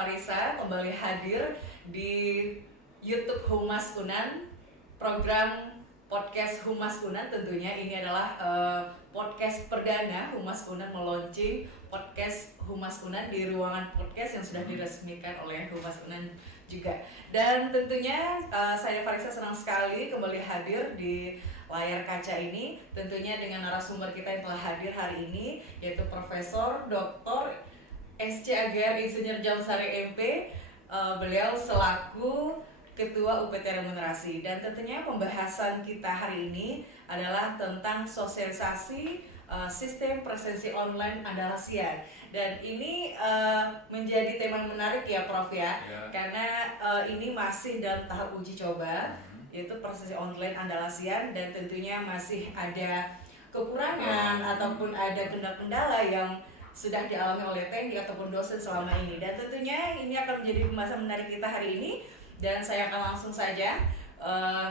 Farisa kembali hadir di YouTube Humas Unan, program podcast Humas Unan. Tentunya ini adalah podcast perdana Humas Unan meluncing podcast Humas Unan di ruangan podcast yang sudah diresmikan oleh Humas Unan juga. Dan tentunya saya Farisa senang sekali kembali hadir di layar kaca ini, tentunya dengan narasumber kita yang telah hadir hari ini, yaitu Profesor Dr. SC Agar Insinyur Jamsari MP. Beliau selaku Ketua UPT Remunerasi, dan tentunya pembahasan kita hari ini adalah tentang sosialisasi sistem presensi online Andalasian. Dan ini menjadi tema yang menarik ya Prof ya. Karena ini masih dalam tahap uji coba, yaitu presensi online Andalasian, dan tentunya masih ada kekurangan ataupun ada kendala-kendala yang sudah dialami oleh teknik ataupun dosen selama ini. Dan tentunya ini akan menjadi pembahasan menarik kita hari ini. Dan saya akan langsung saja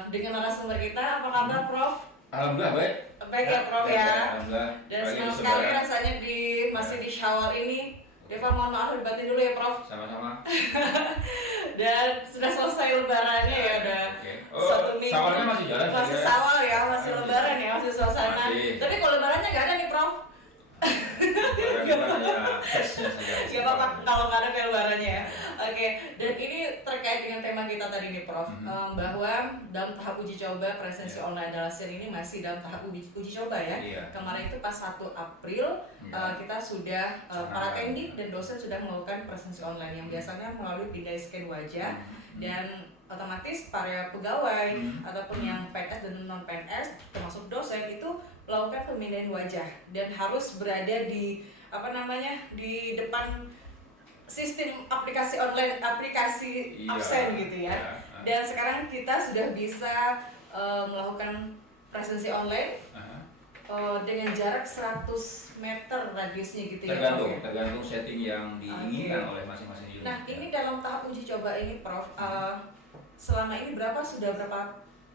dengan narasumber kita. Apa kabar Prof? Alhamdulillah baik. Baik ya Prof ya. Dan Baik, senang sekali rasanya masih di Syawal ini. Deva mohon maaf dibatin dulu ya Prof. Sama-sama. Dan sudah selesai lebarannya ya, udah satu minggu. Sawalnya masih jalan. Masih sawal ya, masih lebaran ya, masih suasana. Tapi kalau lebarannya nggak ada nih Prof. Gak apa-apa kalau nggak ada lebarannya ya. Oke, dan ini terkait dengan tema kita tadi nih Prof, bahwa dalam tahap uji coba presensi online Andalasian ini masih dalam tahap uji coba ya. Kemarin itu pas 1 April kita sudah para teknik dan dosen sudah melakukan presensi online yang biasanya melalui pindai scan wajah, dan otomatis para pegawai ataupun yang PNS dan non PNS termasuk dosen itu melakukan pemindahan wajah dan harus berada di di depan sistem aplikasi online, aplikasi absen gitu ya. Dan sekarang kita sudah bisa melakukan presensi online dengan jarak 100 meter radiusnya gitu ya Prof. Tergantung setting yang diinginkan oleh masing-masing unit. Nah ini dalam tahap uji coba ini Prof, selama ini berapa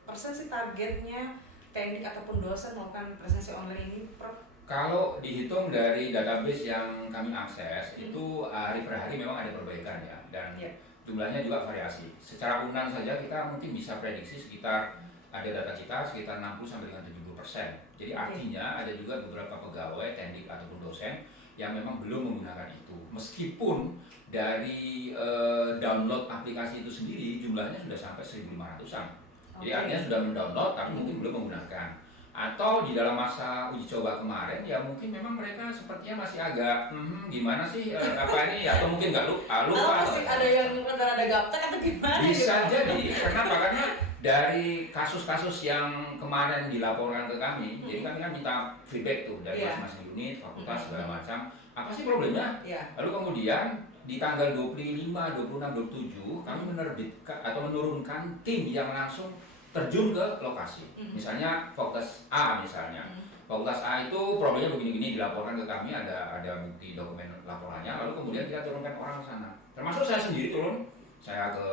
persen sih targetnya teknik ataupun dosen melakukan presensi online ini Prof? Kalau dihitung dari database yang kami akses, itu hari per hari memang ada perbaikan ya, dan jumlahnya juga variasi. Secara unan saja kita mungkin bisa prediksi sekitar, ada data kita sekitar 60 sampai dengan 70%. Jadi artinya ada juga beberapa pegawai, teknik ataupun dosen yang memang belum menggunakan itu. Meskipun dari download aplikasi itu sendiri jumlahnya sudah sampai 1.500-an. Jadi artinya sudah mendownload tapi mungkin belum menggunakan. Atau di dalam masa uji coba kemarin ya mungkin memang mereka sepertinya masih agak gimana sih apa ini, atau mungkin nggak lupa masih ada yang ada gaptek atau gimana bisa gitu. Jadi karena dari kasus-kasus yang kemarin dilaporkan ke kami, jadi kami kan minta feedback tuh dari masing-masing unit, fakultas segala macam, apa sih problemnya. Lalu kemudian di tanggal 25, 26, 27 kami menerbitkan atau menurunkan tim yang langsung terjun ke lokasi. Misalnya Fakultas A Fakultas A itu problemnya begini-gini, dilaporkan ke kami, ada bukti dokumen laporannya, lalu kemudian kita turunkan orang ke sana. Termasuk saya sendiri turun, saya ke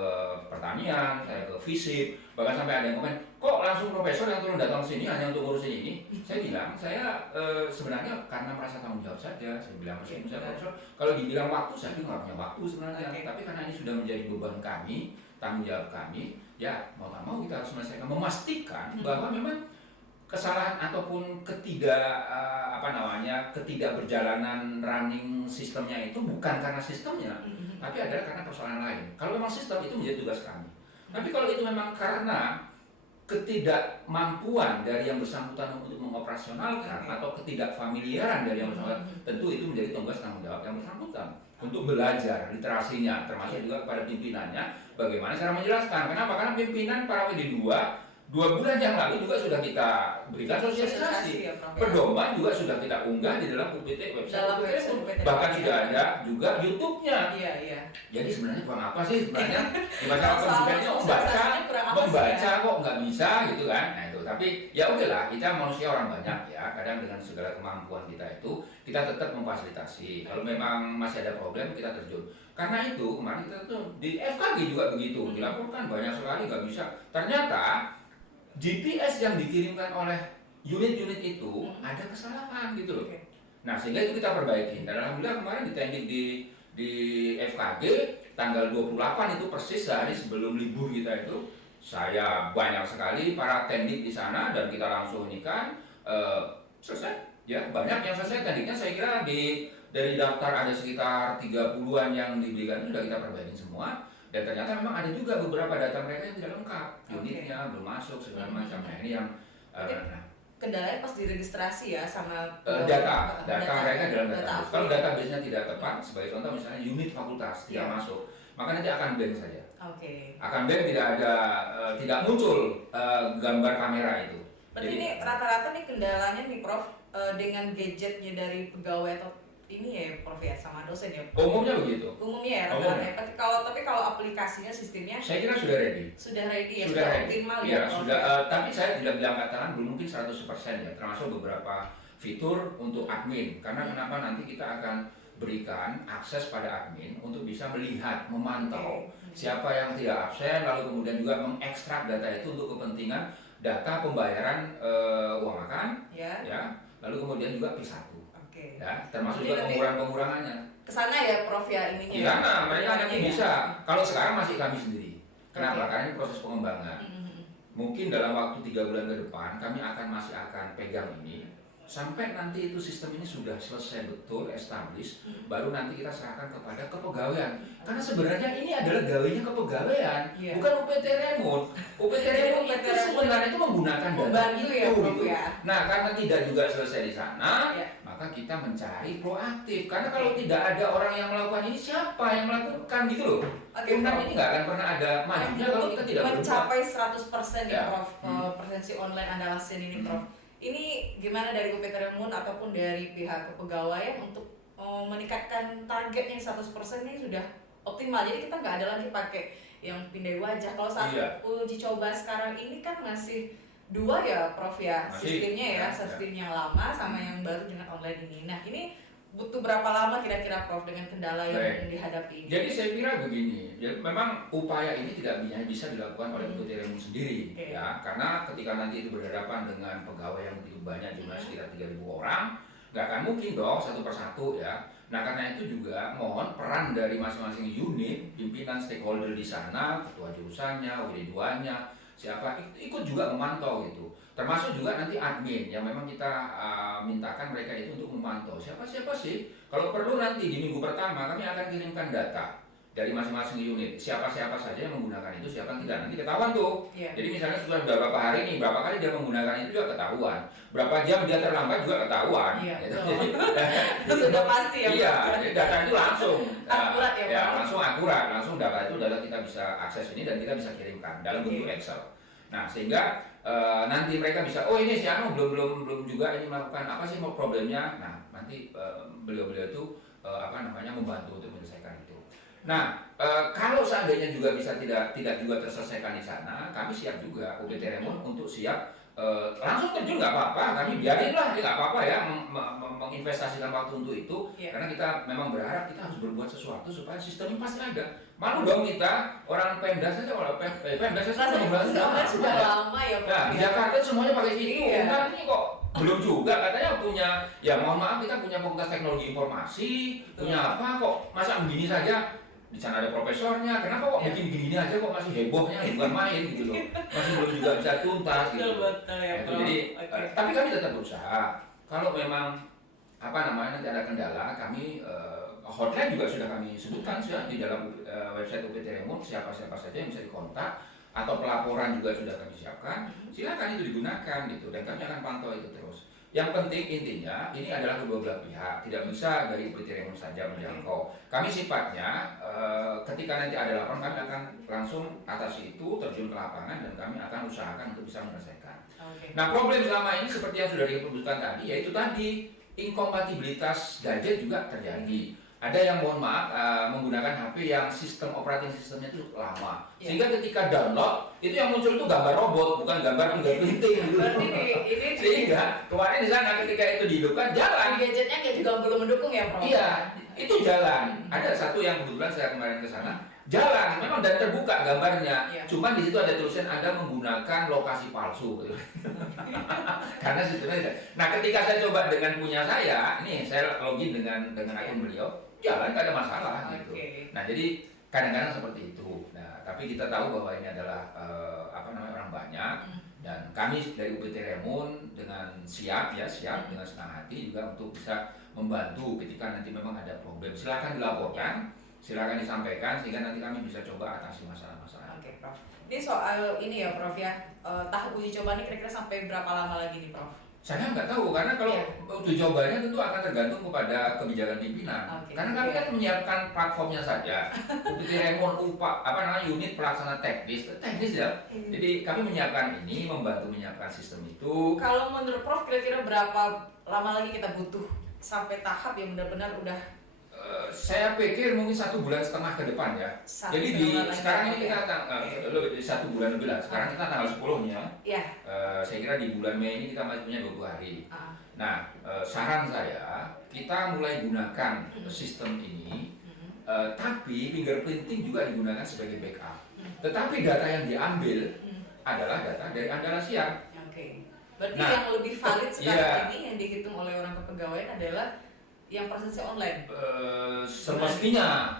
pertanian, saya ke fisip, bahkan sampai ada yang komen, kok langsung profesor yang turun datang ke sini hanya untuk ngurusin ini? Saya bilang, saya sebenarnya karena merasa tanggung jawab saja. Saya bilang, meskipun saya profesor, kalau dibilang waktu, saya juga nggak punya waktu sebenarnya. Tapi karena ini sudah menjadi beban kami, tanggung jawab kami, ya mau tak mau kita harus menyelesaikan, memastikan bahwa memang kesalahan ataupun ketidakberjalanan running sistemnya itu bukan karena sistemnya, tapi adalah karena persoalan lain. Kalau memang sistem itu menjadi tugas kami. Tapi kalau itu memang karena ketidakmampuan dari yang bersangkutan untuk mengoperasionalkan atau ketidakfamiliaran dari yang bersangkutan, tentu itu menjadi tugas tanggung jawab yang bersangkutan untuk belajar literasinya, termasuk juga kepada pimpinannya bagaimana cara menjelaskan. Kenapa? Karena pimpinan para WD2 2 bulan yang lalu juga sudah kita berikan sosialisasi. Pedoman juga sudah kita unggah di dalam UPT website. Bahkan sudah ada juga YouTube-nya. Jadi sebenarnya kurang apa sih sebenarnya? Di masyarakat konsumennya membaca kok nggak bisa gitu kan? Nah itu. Tapi ya oke lah, kita manusia orang banyak ya. Kadang dengan segala kemampuan kita itu kita tetap memfasilitasi. Kalau memang masih ada problem kita terjun. Karena itu kemarin kita tuh di FKG juga begitu dilaporkan banyak sekali nggak bisa. Ternyata GPS yang dikirimkan oleh unit-unit itu ada kesalahan gitu loh. Nah sehingga itu kita perbaiki. Dan alhamdulillah kemarin di teknik di FKG tanggal 28 itu persis sehari sebelum libur kita itu, saya banyak sekali para tendik di sana dan kita langsung ini kan selesai. Ya, banyak yang selesai tendiknya, saya kira dari daftar ada sekitar 30-an yang diberikan sudah kita perbaikin semua. Dan ternyata memang ada juga beberapa data mereka yang tidak lengkap, unitnya belum masuk segala macam. Nah ini yang kendalanya pas diregistrasi ya sama data mereka dalam database. Kalau database-nya tidak tepat, sebagai contoh misalnya unit fakultas tidak masuk, maka nanti akan blank saja. Akan blank, tidak muncul gambar kamera itu. Berarti ini rata-rata nih kendalanya nih Prof, dengan gadgetnya dari pegawai atau ini ya Prof ya, sama dosen ya? Umumnya begitu. Umumnya ya, rata-rata. Tapi kalau aplikasinya, sistemnya? Saya kira sudah ready. Sudah ready ya, sudah optimal ya? Sudah, tapi saya tidak bilang katakan belum mungkin 100% ya, termasuk beberapa fitur untuk admin. Karena kenapa nanti kita akan berikan akses pada admin untuk bisa melihat, memantau siapa yang tidak absen, lalu kemudian juga mengekstrak data itu untuk kepentingan data pembayaran uang makan, ya, lalu kemudian juga P1. Ya, termasuk juga pengurangannya. Kesana ya Prof ya ininya. Di sana mereka nanti bisa. Kalau sekarang masih kami sendiri. Kenapa? Karena ini proses pengembangan. Mungkin dalam waktu 3 bulan ke depan kami masih akan pegang ini sampai nanti itu sistem ini sudah selesai betul, established, baru nanti kita serahkan kepada kepegawaian. Karena sebenarnya ini adalah gawainya kepegawaian, bukan UPT Remote. UPT Remote itu sebenarnya itu menggunakan data itu. Gitu. Nah, karena tidak juga selesai di sana, maka kita mencari proaktif. Karena kalau tidak ada orang yang melakukan ini, siapa yang melakukan gitu loh. Kemudian ini nggak akan pernah ada majunya kalau kita tidak berubah. Mencapai 100% ya Prof, presensi online adalah sen ini Prof. Ini gimana dari UPT Remun ataupun dari pihak kepegawaian untuk meningkatkan targetnya 100% ini sudah optimal. Jadi kita nggak ada lagi pakai yang pindai wajah. Kalau saat uji coba sekarang ini kan masih 2 ya Prof ya, sistemnya ya, sistem yang lama sama yang baru dengan online ini. Nah ini butuh berapa lama kira-kira Prof dengan kendala yang dihadapi ini? Jadi saya kira begini, ya, memang upaya ini tidak bisa dilakukan oleh UPT Remun sendiri, ya, karena ketika nanti itu berhadapan dengan pegawai yang begitu banyak, jumlah sekitar 3.000 orang, nggak akan mungkin dong satu persatu ya. Nah karena itu juga mohon peran dari masing-masing unit, pimpinan stakeholder di sana, ketua jurusannya, WD2-nya, siapa ikut juga memantau gitu. Termasuk juga nanti admin yang memang kita mintakan mereka itu untuk memantau siapa sih. Kalau perlu nanti di minggu pertama kami akan kirimkan data dari masing-masing unit, siapa saja yang menggunakan itu, siapa yang tidak, nanti ketahuan tuh. Jadi misalnya sudah berapa hari nih, berapa kali dia menggunakan itu juga ketahuan, berapa jam dia terlambat juga ketahuan. Gitu. Itu sudah pasti ya. Iya, data itu langsung akurat ya, langsung akurat, langsung data kita bisa akses ini dan kita bisa kirimkan dalam bentuk Excel. Nah sehingga nanti mereka bisa, oh ini si Anu belum juga ini melakukan apa sih mau problemnya. Nah nanti beliau-beliau itu membantu untuk menyelesaikan itu. Nah kalau seandainya juga bisa tidak juga terselesaikan di sana, kami siap juga UPT Remun untuk siap langsung terjun, nggak apa-apa, kami biarinlah, nggak apa-apa ya menginvestasikan waktu untuk itu, karena kita memang berharap kita harus berbuat sesuatu supaya sistem ini pasti ada. Malu dong kita orang Pemda saja, kalau Pemda saja sudah lama ya Pak. Nah, di Jakarta semuanya pakai itu. Nah, ini kok belum juga katanya punya, ya mohon maaf kita punya Fakultas Teknologi Informasi, punya apa kok masa begini saja. Di sana ada profesornya, kenapa kok bikin gini aja kok masih hebohnya, bukan main gitu loh, masih belum juga bisa tuntas gitu. Jadi tapi kami tetap berusaha. Kalau memang nanti ada kendala, kami hotline juga sudah kami sebutkan di dalam website UPT Remun, siapa saja yang bisa dikontak, atau pelaporan juga sudah kami siapkan. Silakan itu digunakan gitu, dan kami akan pantau itu terus. Yang penting intinya ini adalah kedua belah pihak, tidak bisa dari UPT Remun saja menjangkau. Kami sifatnya ketika nanti ada laporan kami akan langsung atasi itu, terjun ke lapangan, dan kami akan usahakan untuk bisa menyelesaikan. Nah problem selama ini seperti yang sudah disebutkan tadi, yaitu tadi inkompatibilitas gadget juga terjadi. Ada yang mohon maaf menggunakan HP yang sistem operating sistemnya itu lama, sehingga ketika download itu yang muncul itu gambar robot, bukan gambar printing gitu. Sehingga kemarin di sana ketika itu dihidupkan jalan. Gadgetnya juga belum mendukung ya Prof? Iya, itu jalan. Ada satu yang kebetulan saya kemarin ke sana, jalan, memang dan terbuka gambarnya. Cuman di situ ada tulisan Anda menggunakan lokasi palsu. Karena sistemnya. Nah, ketika saya coba dengan punya saya, ini saya login dengan akun beliau, jalan nggak ada masalah gitu. Nah jadi kadang-kadang seperti itu. Nah, tapi kita tahu bahwa ini adalah orang banyak, dan kami dari UPT Remon dengan siap dengan senang hati juga untuk bisa membantu ketika nanti memang ada problem. Silakan dilaporkan, silakan disampaikan sehingga nanti kami bisa coba atasi masalah-masalah. Oke, Prof. Ini soal ini ya, Prof ya. Tahap uji coba ini kira-kira sampai berapa lama lagi nih, Prof? Saya nggak tahu, karena kalau uji cobanya tentu akan tergantung kepada kebijakan pimpinan. Karena kami kan menyiapkan platformnya saja. UPT Remon unit pelaksana teknis ya. Jadi kami menyiapkan ini, membantu menyiapkan sistem itu. Kalau menurut Prof kira-kira berapa lama lagi kita butuh sampai tahap yang benar-benar udah? Saya pikir mungkin 1,5 bulan ke depan ya. Jadi sekarang ini kita 1 bulan lebih lah. Sekarang kita tanggal 10-nya. Iya. Saya kira di bulan Mei ini kita masih punya 20 hari. Nah, saran saya kita mulai gunakan sistem ini, tapi fingerprinting juga digunakan sebagai backup. Tetapi data yang diambil adalah data dari Andala Siap. Oke. Berarti yang lebih valid sekarang ini yang dihitung oleh orang kepegawaian adalah yang presensi online? Semestinya.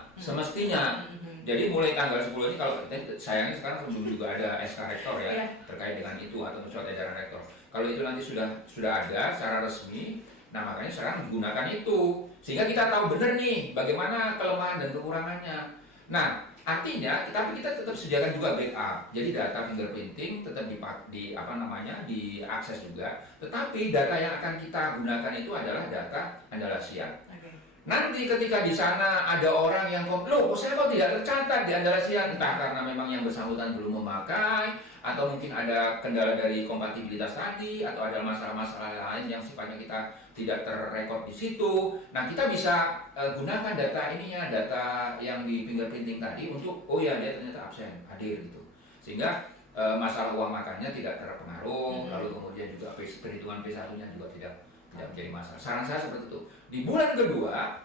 Jadi mulai tanggal 10 ini, kalau sayangnya sekarang belum juga ada SK Rektor ya terkait dengan itu atau surat edaran Rektor. Kalau itu nanti sudah ada secara resmi, nah makanya sekarang digunakan itu sehingga kita tahu benar nih bagaimana kelemahan dan kekurangannya. Nah, artinya tapi kita tetap sediakan juga backup. Jadi data fingerprinting tetap diakses juga. Tetapi data yang akan kita gunakan itu adalah data Andala Siap. Nanti ketika di sana ada orang yang loh, saya kok tidak tercatat di Andala Siap, entah karena memang yang bersangkutan belum memakai, atau mungkin ada kendala dari kompatibilitas tadi, atau ada masalah-masalah lain yang sifatnya kita tidak terrekod di situ. Nah, kita bisa gunakan data data yang di fingerprinting tadi untuk dia ternyata absen, hadir gitu. Sehingga masalah uang makannya tidak terpengaruh, lalu kemudian juga perhitungan P1-nya juga tidak menjadi masalah. Saran saya seperti itu. Di bulan kedua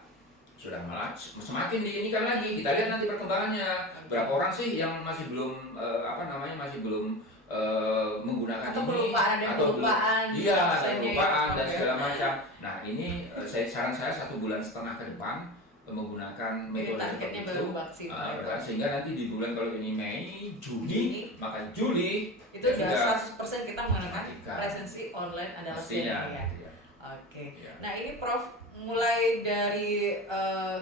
sudah malah semakin diinikan lagi. Kita lihat nanti perkembangannya. Berapa orang sih yang masih belum menggunakan atau ini kelupaan, kelupaan dan segala macam. Nah, ini saran saya 1,5 bulan ke depan menggunakan metode seperti itu, sehingga nanti di bulan, kalau ini Mei, Juni, maka Juli itu sudah 100% kita menggunakan presensi online adalah Oke. Nah, ini Prof, mulai dari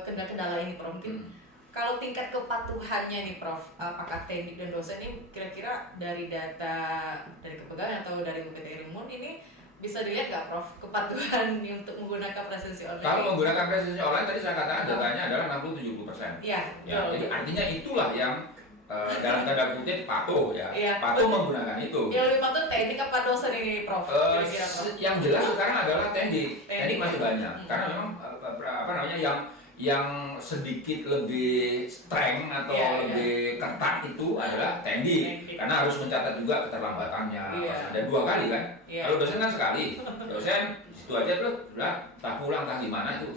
kendala-kendala ini Prof, mungkin kalau tingkat kepatuhannya nih Prof, apakah teknik dan dosen ini kira-kira dari data dari kepegawaian atau dari UPT Remon ini bisa dilihat nggak Prof kepatuhan untuk menggunakan presensi online? Kalau menggunakan presensi online tadi saya katakan datanya adalah 60-70%. Iya. Jadi artinya itulah yang dalam tanda kutip patuh patuh menggunakan itu. Yang lebih patuh teknik apa dosen ini Prof? Yang jelas sekarang adalah teknik masih banyak. Karena memang yang sedikit lebih strength atau lebih ketat itu adalah teknik, karena harus mencatat juga keterlambatannya. Ada 2 kali kan. Kalau dosen kan sekali. Dosen situ aja tuh tak pulang tak gimana itu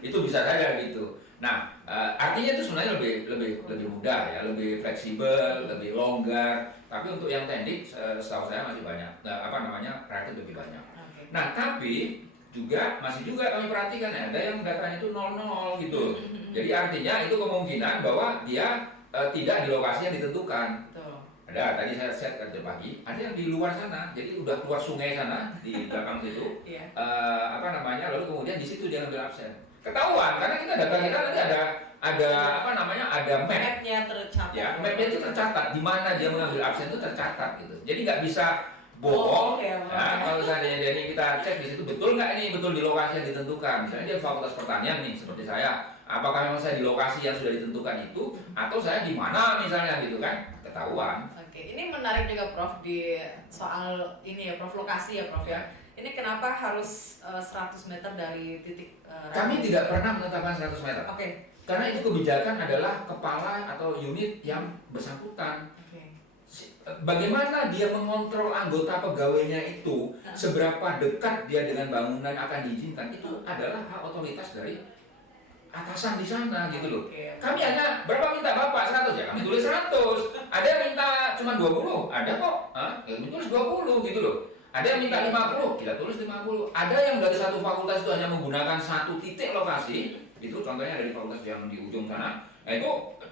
itu bisa saja gitu. Nah, artinya itu sebenarnya lebih mudah ya, lebih fleksibel, lebih longgar. Tapi untuk yang teknik setahu saya masih banyak relatif lebih banyak. Nah, tapi masih juga kami perhatikan ada yang datanya itu 00 gitu. Jadi artinya itu kemungkinan bahwa dia tidak di lokasi yang ditentukan. Ada, tadi saya set kerja pagi, ada yang di luar sana, jadi udah keluar sungai sana di belakang situ. Lalu kemudian di situ dia ngambil absen. Ketahuan karena data kita nanti ada mapnya tercatat. Ya, mapnya itu tercatat di mana dia mengambil absen itu tercatat gitu. Jadi nggak bisa bohong. Kalau seandainya kita cek di situ betul nggak ini betul di lokasi yang ditentukan. Misalnya dia fakultas pertanian nih seperti saya, apakah memang saya di lokasi yang sudah ditentukan itu atau saya di mana misalnya gitu kan, ketahuan. Oke, ini menarik juga Prof di soal ini ya Prof, lokasi ya Prof ya. Ini kenapa harus 100 meter dari titik Kami tidak pernah menetapkan 100 meter. Karena itu kebijakan adalah kepala atau unit yang bersangkutan. Bagaimana dia mengontrol anggota pegawainya itu, seberapa dekat dia dengan bangunan akan diizinkan, itu adalah hak otoritas dari atasan di sana gitu loh. Kami hanya berapa minta Bapak 100 ya, kami tulis 100. Ada yang minta cuma 20, ada kok. Kami tulis 20 gitu loh. Ada yang minta 50, kita tulis 50. Ada yang dari satu fakultas itu hanya menggunakan 1 titik lokasi, itu contohnya dari fakultas yang di ujung sana, Nah itu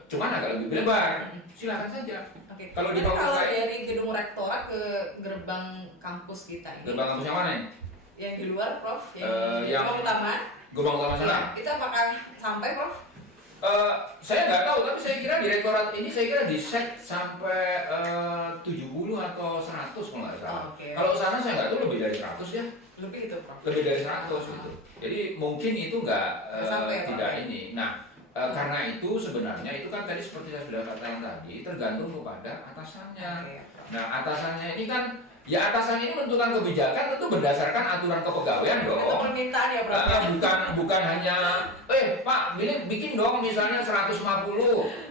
cuman agak lebih lebar. Silakan saja. Oke. Kalau di Kalau fakultas dari gedung rektorat ke gerbang kampus kita ini. gerbang kampus yang mana nih? Yang di luar, Prof. Yang yang utama. Gerbang utama sana. Ya, itu apakah sampai, Prof? Saya nggak tahu, tapi saya kira direktorat ini saya kira di set sampai 70 atau 100 kalau nggak salah. Okay. Kalau sana saya nggak tahu lebih dari 100 ya. Lebih itu, Prof. Lebih dari 100 gitu. Jadi mungkin itu nggak tidak ini. Nah, karena itu sebenarnya itu kan tadi seperti saya sudah katakan tadi tergantung kepada atasannya. Okay. Nah, atasannya ini kan ya atasan ini menentukan kebijakan tentu berdasarkan aturan kepegawaian dong. Itu permintaan ya, Prof. Bukan hanya Pak, bikin dong misalnya 150.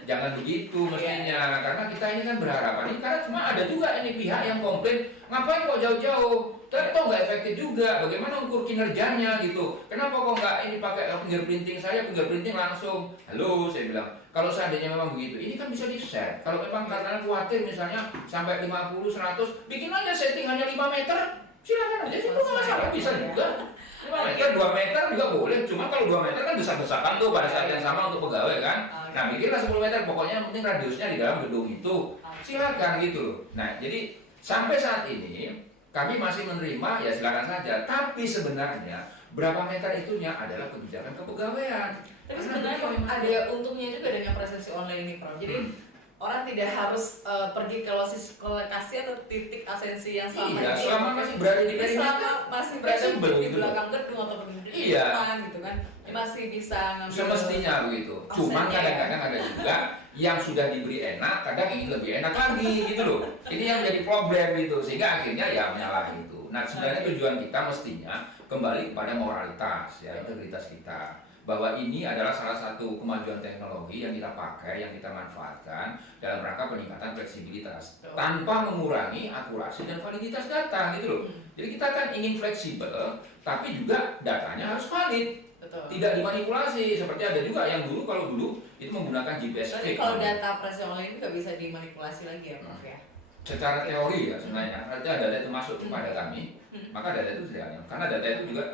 Jangan begitu mestinya. Karena kita ini kan berharapan ini karena cuma ada juga ini pihak yang komplain, ngapain kok jauh-jauh? Tapi kok nggak efektif juga. Bagaimana ukur kinerjanya gitu? Kenapa kok nggak ini pakai fingerprinting saya fingerprinting langsung? Halo, saya bilang. Kalau seandainya memang begitu, ini kan bisa di-set. Kalau memang karena khawatir misalnya sampai 50, 100, bikin aja setting hanya 5 meter. Silakan aja, itu nggak masalah, bisa juga. 5 meter, 2 meter juga boleh. Cuma kalau 2 meter kan desak-desakan tuh pada saat yang sama untuk pegawai kan. Nah, bikinlah 10 meter, pokoknya yang penting radiusnya di dalam gedung itu. Silakan gitu loh. Nah, jadi sampai saat ini kami masih menerima, ya silakan saja. Tapi sebenarnya berapa meter itunya adalah kebijakan kepegawaian. Tapi sebenarnya ada untungnya juga dengan presensi online ini, Prof. Jadi orang tidak harus pergi ke lokasi atau titik absensi yang selama ini. Selama masih berada di perimeter. Selama masih berada di belakang gedung atau di depan gitu kan. Masih bisa ngambil. Semestinya begitu. Cuman kadang-kadang ada juga yang sudah diberi enak, kadang ingin lebih enak lagi gitu loh. Ini yang jadi problem gitu. Sehingga akhirnya ya menyalahi itu. Nah, sebenarnya tujuan kita mestinya kembali kepada moralitas ya, integritas kita. Bahwa ini adalah salah satu kemajuan teknologi yang kita pakai, yang kita manfaatkan dalam rangka peningkatan fleksibilitas tanpa mengurangi akurasi dan validitas data gitu loh. Jadi kita kan ingin fleksibel, tapi juga datanya harus valid. Betul. Tidak dimanipulasi. Seperti ada juga yang kalau dulu itu menggunakan GPS. Jadi kalau data presi online itu nggak bisa dimanipulasi lagi ya, Prof ya? Secara teori ya sebenarnya, artinya data itu masuk kepada kami, maka data itu tidak, karena data itu juga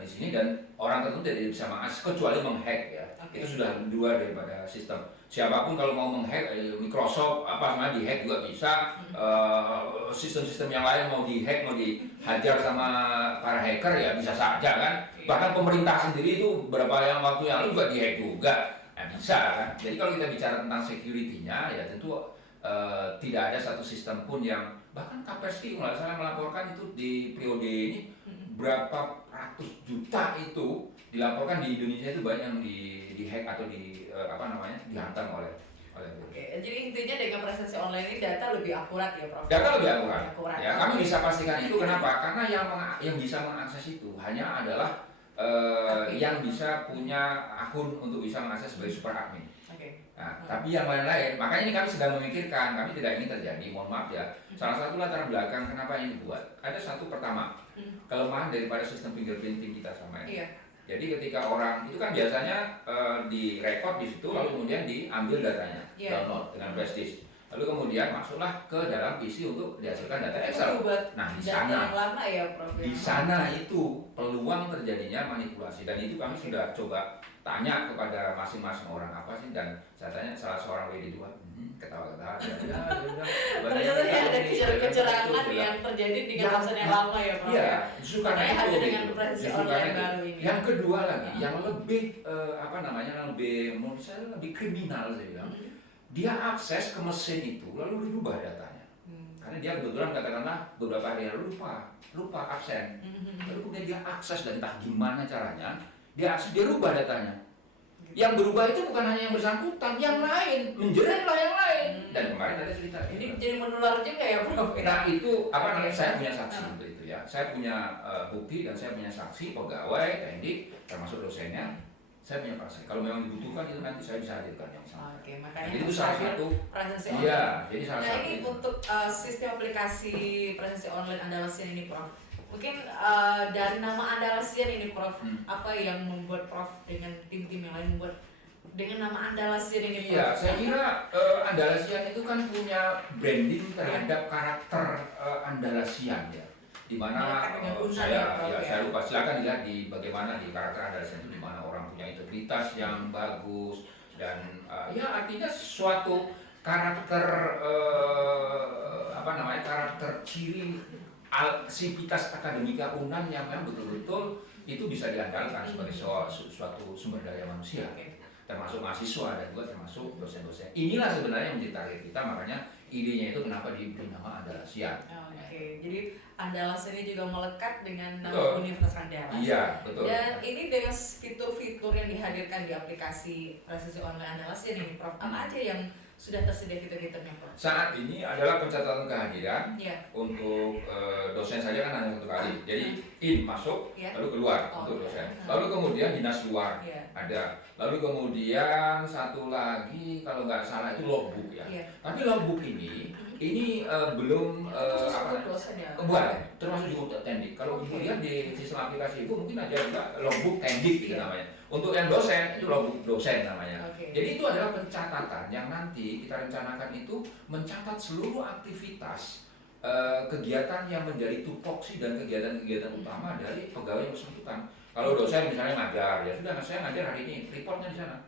di sini dan orang tertentu tidak bisa mengakses kecuali menghack ya. Itu sudah luar daripada sistem. Siapapun kalau mau menghack, Microsoft semua dihack juga bisa, sistem-sistem yang lain mau dihack, mau dihajar sama para hacker ya bisa saja kan. Bahkan pemerintah sendiri itu beberapa waktu yang lalu juga dihack juga, bisa kan. Jadi kalau kita bicara tentang security-nya ya tentu tidak ada satu sistem pun yang bahkan Kaspersky kalau saya melaporkan itu di periode ini berapa ratus juta itu dilaporkan di Indonesia itu banyak yang di hack atau dihantam oleh Oke, jadi intinya dengan presensi online ini data lebih akurat ya, Prof? Data lebih akurat. Ya, kami bisa pastikan itu kenapa? Karena yang bisa mengakses itu hanya adalah yang bisa punya akun untuk bisa mengakses sebagai super admin. Nah, tapi yang lain-lain, makanya ini kami sedang memikirkan, kami tidak ingin terjadi, mohon maaf ya. Salah satu latar belakang kenapa ini dibuat, ada satu pertama, kelemahan daripada sistem fingerprinting kita sama ini. Jadi ketika orang, itu kan biasanya direkod di situ, lalu kemudian diambil datanya, download dengan flash disk. Lalu kemudian masuklah ke dalam PC untuk dihasilkan data Excel. Nah, di sana, di sana itu peluang terjadinya manipulasi dan itu kami sudah coba tanya kepada masing-masing orang apa sih, dan saya tanya salah seorang WD2 ketawa-ketawa ternyata ada kecurangan yang terjadi dengan absen yang lama ya, Prof. Iya, justru karena itu dengan presensi online baru ini. Yang kedua lagi, yang lebih menurut saya lebih kriminal saya bilang, dia akses ke mesin itu lalu dirubah datanya. Karena dia kebetulan katakanlah beberapa hari lalu lupa absen. Lalu kemudian dia akses dan entah gimana caranya dia rubah datanya. Yang berubah itu bukan hanya yang bersangkutan, yang lain menjeretlah yang lain. Dan kemarin ada cerita ini jadi menular juga ya, Prof. Nah itu saya punya saksi untuk itu ya. Saya punya bukti dan saya punya saksi pegawai teknik termasuk dosennya. Saya punya saksi. Kalau memang dibutuhkan itu nanti saya bisa hadirkan yang sama. Oke, makanya jadi itu salah satu presensi online. Iya, jadi salah satu. Nah ini untuk sistem aplikasi presensi online Andalasian ini, Prof. Mungkin dari nama Andalasian ini, Prof, apa yang membuat Prof dengan tim-tim yang lain membuat dengan nama Andalasian ini, Prof? Iya, saya kira Andalasian itu kan punya branding terhadap karakter Andalasian ya. Di mana saya lupa, silakan lihat di bagaimana di karakter Andalasian itu, di mana orang punya integritas yang bagus, Dan ya artinya suatu karakter karakter ciri sivitas akademika UNAN yang memang betul-betul itu bisa diandalkan sebagai suatu sumber daya manusia, termasuk mahasiswa dan juga termasuk dosen-dosen. Inilah sebenarnya yang menjadi target kita, makanya idenya itu kenapa diberi nama Andalasian. Jadi Andalas ini juga melekat dengan nama Universitas Andalas. Iya, betul. Dan ini dengan fitur-fitur yang dihadirkan di aplikasi presisi online Andalas ini, Prof, apa aja yang sudah tersedia fitur-fiturnya, Prof? Saat ini adalah pencatatan kehadiran untuk dosen saja kan hanya 1 kali. Jadi masuk, lalu keluar untuk dosen. Lalu kemudian dinas luar ada. Lalu kemudian satu lagi kalau nggak salah itu logbook ya. Tapi logbook ini belum buat termasuk juga untuk tendik. Kalau kemudian di sistem aplikasi itu mungkin ada juga logbook tendik gitu namanya. Untuk yang dosen itu logbook dosen namanya. Jadi itu adalah pencatatan yang nanti kita rencanakan itu mencatat seluruh aktivitas kegiatan yang menjadi tupoksi dan kegiatan-kegiatan utama dari pegawai yang bersangkutan. Kalau dosen misalnya ngajar, ya sudah saya ngajar hari ini, reportnya di sana.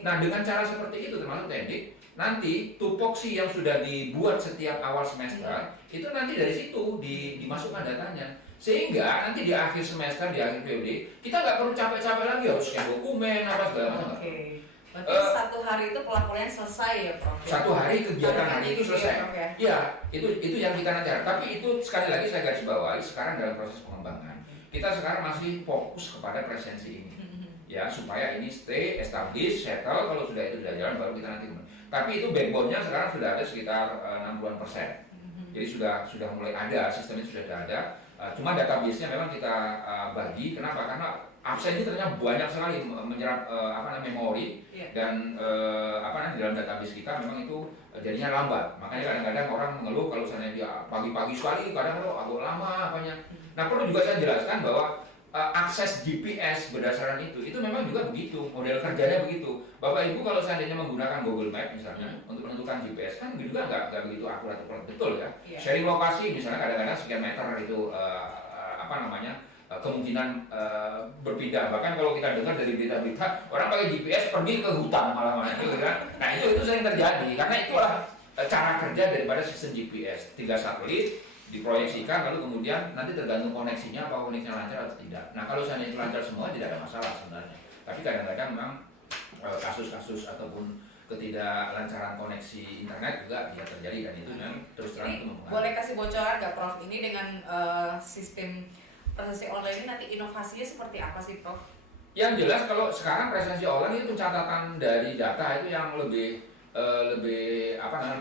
Nah dengan cara seperti itu termasuk tendik, nanti tupoksi yang sudah dibuat setiap awal semester itu nanti dari situ dimasukkan datanya, sehingga nanti di akhir semester, di akhir periode kita nggak perlu capek-capek lagi harus scan dokumen apa segala macam. Berarti 1 hari itu pelakuannya selesai ya, Prof? 1 hari kegiatan hari itu selesai. Ya, itu yang kita nanti. Tapi itu sekali lagi saya garis bawahi sekarang dalam proses pengembangan. Kita sekarang masih fokus kepada presensi ini. Ya, supaya ini stay, establish, settle, kalau sudah itu sudah jalan baru kita nanti. Tapi itu backbone-nya sekarang sudah ada sekitar 60%. Jadi sudah mulai ada, sistemnya sudah ada. Cuma database-nya memang kita bagi. Kenapa? Karena absen ini ternyata banyak sekali menyerap memori dan di dalam database kita memang itu jadinya lambat. Makanya kadang-kadang orang mengeluh kalau misalnya dia pagi-pagi sekali kadang agak lama apanya. Nah, perlu juga saya jelaskan bahwa akses GPS berdasarkan itu memang juga begitu, model kerjanya begitu. Bapak Ibu kalau seandainya menggunakan Google Map misalnya untuk menentukan GPS kan juga nggak begitu akurat betul ya. Sharing lokasi misalnya kadang-kadang sekian meter itu kemungkinan berpindah. Bahkan kalau kita dengar dari berita-berita orang pakai GPS pergi ke hutan malah gitu kan. Nah itu sering terjadi karena itulah cara kerja daripada sistem GPS. 3 satelit diproyeksikan lalu kemudian nanti tergantung koneksinya apa koneksinya lancar atau tidak. Nah kalau seandainya itu lancar semua tidak ada masalah sebenarnya. Tapi kadang-kadang memang kasus-kasus ataupun ketidaklancaran koneksi internet juga bisa terjadi dan itu memang terus terang itu mempengaruhi. Boleh kasih bocoran nggak, Prof? Ini dengan sistem presensi online ini nanti inovasinya seperti apa sih, Prof? Yang jelas kalau sekarang presensi online itu pencatatan dari data itu yang lebih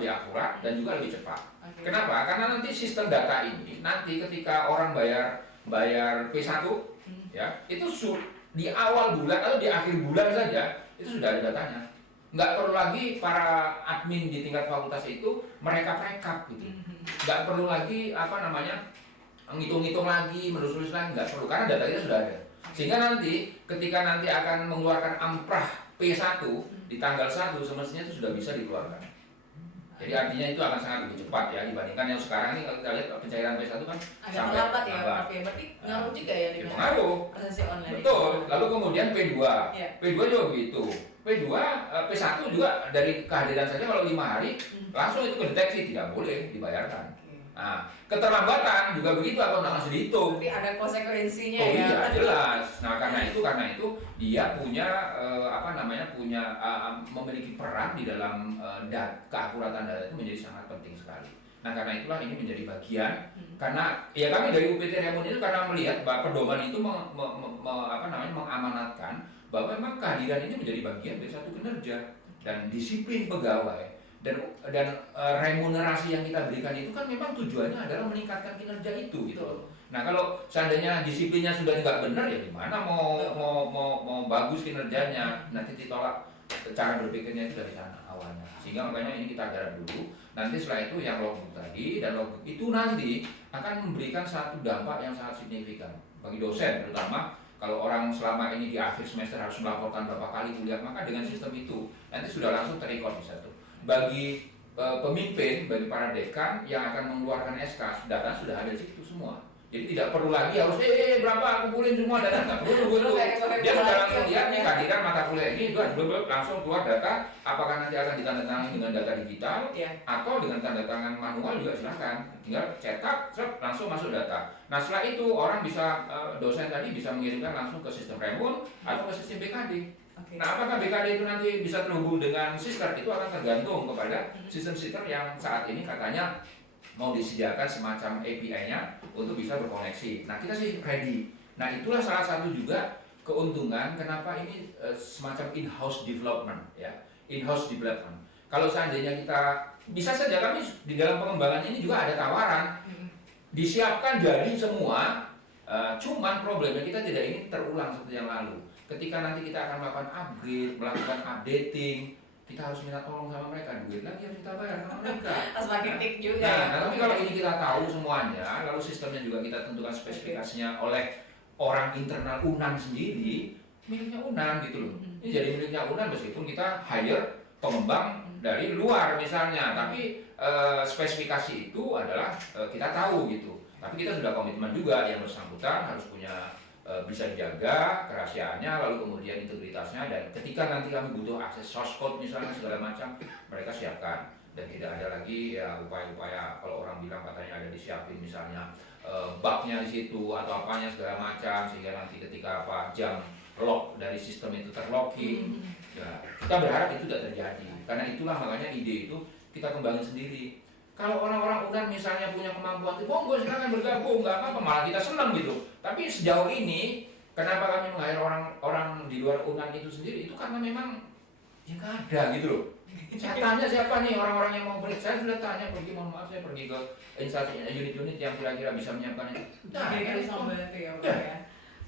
akurat dan juga lebih cepat. Kenapa? Karena nanti sistem data ini nanti ketika orang bayar P1 ya, itu di awal bulan atau di akhir bulan saja itu sudah ada datanya. Nggak perlu lagi para admin di tingkat fakultas itu mereka rekap gitu. Nggak perlu lagi ngitung-ngitung lagi, menulis lagi, nggak perlu karena datanya sudah ada. Sehingga nanti ketika nanti akan mengeluarkan amprah P1 di tanggal 1 semestinya itu sudah bisa dikeluarkan. Jadi artinya itu akan sangat lebih cepat ya dibandingkan yang sekarang ini kalau kita lihat pencairan P1 kan agak terlambat ya, Prof. Berarti ngaruh juga ya dengan pengaruh. presensi online. Betul. Lalu kemudian P2. P2 juga begitu. P2, P1 juga dari kehadiran saja kalau 5 hari langsung itu kedeteksi tidak boleh dibayarkan. Nah, keterlambatan juga begitu atau nggak langsung dihitung. Tapi ada konsekuensinya ya. Iya, jelas. Nah, karena itu dia punya memiliki peran di dalam keakuratan data itu menjadi sangat penting sekali. Nah, karena itulah ini menjadi bagian karena ya kami dari UPT Remon itu karena melihat bahwa pedoman itu mengamanatkan bahwa memang kehadiran ini menjadi bagian dari satu kinerja dan disiplin pegawai. Dan remunerasi yang kita berikan itu kan memang tujuannya adalah meningkatkan kinerja itu gitu. Nah kalau seandainya disiplinnya sudah nggak benar ya gimana mau bagus kinerjanya, nanti ditolak cara berpikirnya itu dari sana awalnya. Sehingga makanya ini kita garap dulu. Nanti setelah itu yang logbook tadi dan logbook itu nanti akan memberikan satu dampak yang sangat signifikan bagi dosen terutama. Kalau orang selama ini di akhir semester harus melaporkan berapa kali kuliah, maka dengan sistem itu nanti sudah langsung terrecord di satu. Bagi pemimpin, bagi para dekan yang akan mengeluarkan SK, data sudah ada di situ semua. Jadi tidak perlu lagi harus berapa kumpulin semua data, nggak perlu gitu. Dia sudah langsung lihat nih kehadiran mata kuliah ini langsung keluar data. Apakah nanti akan ditandatangani dengan data digital atau dengan tanda tangan manual juga silakan. Tinggal cetak, langsung masuk data. Nah setelah itu orang bisa dosen tadi bisa mengirimkan langsung ke sistem Remun atau ke sistem BKD. Nah apakah BKD itu nanti bisa terhubung dengan sister itu akan tergantung kepada sistem sister yang saat ini katanya mau disediakan semacam API-nya untuk bisa berkoneksi. Nah kita sih ready. Nah itulah salah satu juga keuntungan kenapa ini semacam in-house development ya, in-house development. Kalau seandainya kita bisa saja kami di dalam pengembangan ini juga ada tawaran disiapkan jadi semua, cuman problemnya kita tidak ingin terulang seperti yang lalu. Ketika nanti kita akan melakukan upgrade, melakukan updating, kita harus minta tolong sama mereka, duit lagi harus kita bayar sama mereka. Harus pakai tik juga. Nah, tapi kalau ini kita tahu semuanya, lalu sistemnya juga kita tentukan spesifikasinya oleh orang internal UNAN sendiri, miliknya UNAN gitu loh. Ini jadi miliknya UNAN meskipun kita hire pengembang dari luar misalnya, tapi spesifikasi itu adalah kita tahu gitu. Tapi kita sudah komitmen juga yang bersangkutan harus punya bisa dijaga kerahasiaannya, lalu kemudian integritasnya, dan ketika nanti kami butuh akses source code misalnya segala macam mereka siapkan, dan tidak ada lagi ya upaya-upaya kalau orang bilang katanya ada disiapin misalnya bugnya di situ atau apanya segala macam sehingga nanti ketika jam lock dari sistem itu terlocking. Ya, kita berharap itu tidak terjadi, karena itulah makanya ide itu kita kembangin sendiri. Kalau orang-orang UNAN misalnya punya kemampuan, monggo silakan bergabung, nggak apa-apa, malah kita senang gitu. Tapi sejauh ini, kenapa kami meng-hire orang di luar UNAN itu sendiri? Itu karena memang ya nggak ada gitu loh. Saya tanya siapa nih orang-orang yang mau beri, saya sudah tanya, mohon maaf, saya pergi ke instansi unit-unit yang kira-kira bisa menyiapkan itu.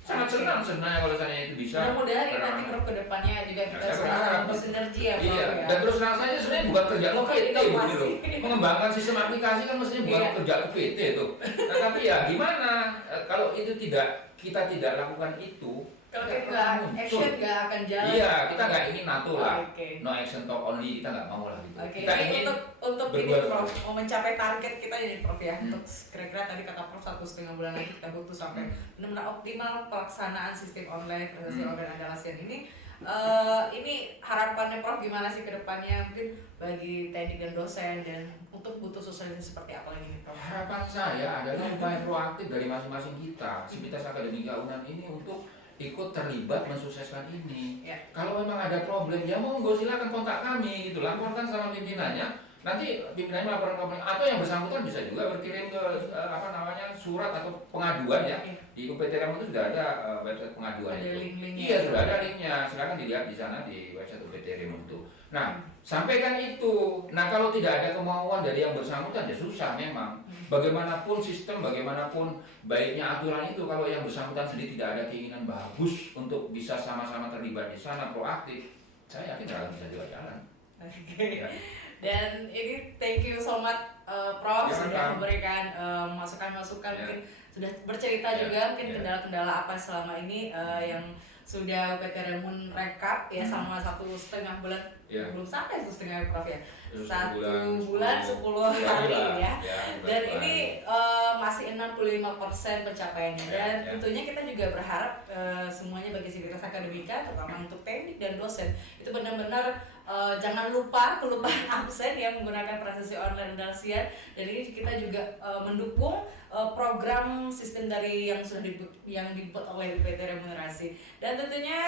Sangat senang sebenarnya kalau saya itu bisa. Mudah-mudahan nanti Prof kedepannya juga kita sama bersinergi ya Prof. Iya. Dan terus terang saja sebenarnya bukan kerja ke PT gitu loh. Mengembangkan sistem aplikasi kan mestinya bukan kerja ke PT itu. Nah, tapi ya gimana kalau itu kita tidak lakukan itu, kalau kita action nggak akan jalan. Iya, kita nggak ingin NATO lah. No action talk only, kita nggak mau lah gitu. Kita ingin untuk ini Prof, mau mencapai target kita ini Prof ya. Untuk kira-kira tadi kata Prof 1,5 bulan lagi kita butuh sampai benar-benar optimal pelaksanaan sistem online, prestasi online Andalasian ini. Ini harapannya Prof gimana sih ke depannya, mungkin bagi teknik dan dosen, dan untuk butuh sosialisasi seperti apa lagi nih Prof? Harapan saya adalah upaya proaktif dari masing-masing kita, Sivitas Akademika UNAN ini untuk ikut terlibat mensukseskan ini. Kalau memang ada problem, ya monggo silakan kontak kami gitu, laporkan sama pimpinannya. Nanti pimpinannya melaporkan atau yang bersangkutan bisa juga berkirim ke surat atau pengaduan ya. Di UPTRM itu sudah ada website pengaduan itu. Iya, sudah ada linknya. Silakan dilihat di sana di website UPTRM itu. Nah, sampaikan itu. Nah, kalau tidak ada kemauan dari yang bersangkutan ya susah memang. Bagaimanapun sistem, bagaimanapun baiknya aturan itu, kalau yang bersangkutan sendiri tidak ada keinginan bagus untuk bisa sama-sama terlibat di sana proaktif, saya yakin tidak akan bisa jalan. Ya. Dan ini thank you so much Prof sudah memberikan masukan-masukan, mungkin sudah bercerita juga mungkin kendala-kendala apa selama ini yang sudah UPT Remun rekap ya sama 1,5 bulan belum sampai 1,5 Prof ya, 1 bulan 10 hari ya. Dan ini masih 65% pencapaiannya, dan tentunya kita juga berharap semuanya bagi Sivitas Akademika terutama untuk teknik dan dosen itu benar-benar jangan lupa kelupaan absen yang menggunakan prestasi online Andalasian. Dan ini kita juga mendukung program sistem dari yang sudah dibuat oleh UPT Remunerasi. Dan tentunya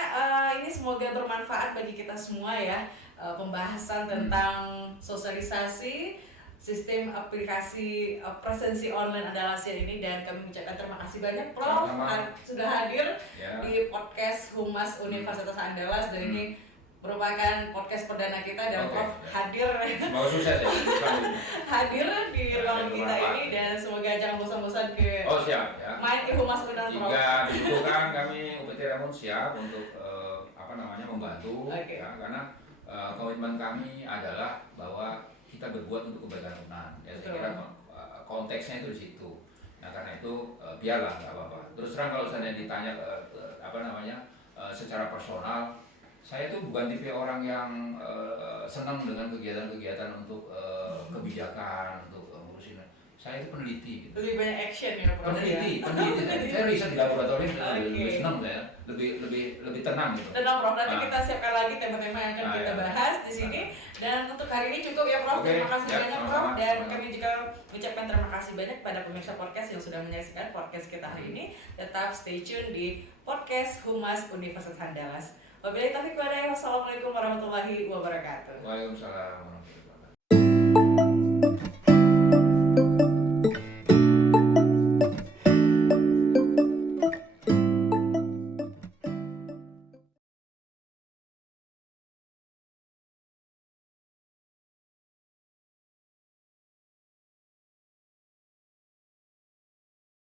ini semoga bermanfaat bagi kita semua ya, pembahasan tentang sosialisasi sistem aplikasi presensi online Andalasian ini. Dan kami mengucapkan terima kasih banyak Prof sudah hadir di podcast Humas Universitas Andalas, dan ini merupakan podcast perdana kita, dan Prof hadir sukses ya. hadir di ruang kita ini, dan semoga jangan bosan-bosan ke siap ya. main ke Humas Unan Prof. Jika dibutuhkan kami UPT Remun siap untuk membantu ya, karena komitmen kami adalah bahwa kita berbuat untuk kebaikan UNAN ya. Saya kira konteksnya itu di situ. Nah karena itu biarlah nggak apa-apa. Terus terang kalau saya ditanya secara personal, saya itu bukan tipe orang yang senang dengan kegiatan-kegiatan untuk kebijakan, untuk ngurusin. Saya itu peneliti gitu. Lebih banyak action ya Prof? Peneliti saya riset di laboratorium, lebih senang saya, lebih tenang gitu. Tenang Prof, nanti kita siapkan lagi tema-tema yang akan kita bahas di sini. Dan untuk hari ini cukup ya Prof. Terima kasih banyak Prof. Dan kami juga mengucapkan terima kasih banyak pada pemirsa podcast yang sudah menyaksikan podcast kita hari ini. Tetap stay tune di podcast Humas Universitas Andalas. Wabillahi taufiq wal hidayah. Wassalamualaikum warahmatullahi wabarakatuh. Waalaikumsalam.